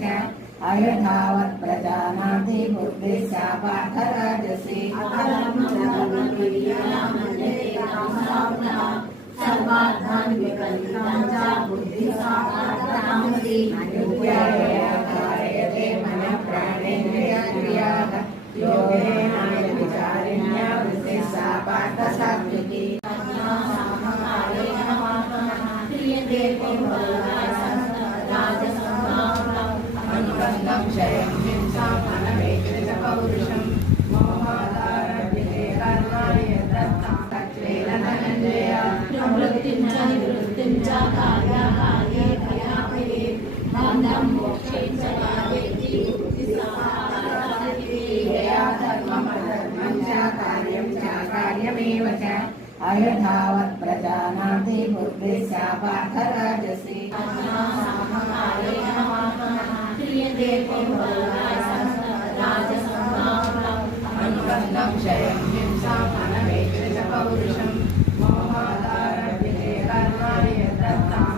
च अयथावत् प्रजानाति बुद्धिस्सा पार्थ राजसी सर्वार्थान् विकल्पितान् च बुद्धिस्सा पार्थ रामसी कारयते मनः प्राणेन्द्रियाः योगेन विचारिण्या बुद्धिस्सा पार्थ सात्विकी क्षयं हिंसा मनमेति च पौरुषं प्रवृत्तिं च निवृत्तिं च कार्याकार्ये क्रियापरे बन्धं मोक्षे च वेत्ति बुद्धिस्सा पार्थ रामसी धर्ममधर्मं च कार्यं च कार्यमेव च अयथावत् प्रजानाति बुद्धिस्सा पार्थ राजसी क्रियते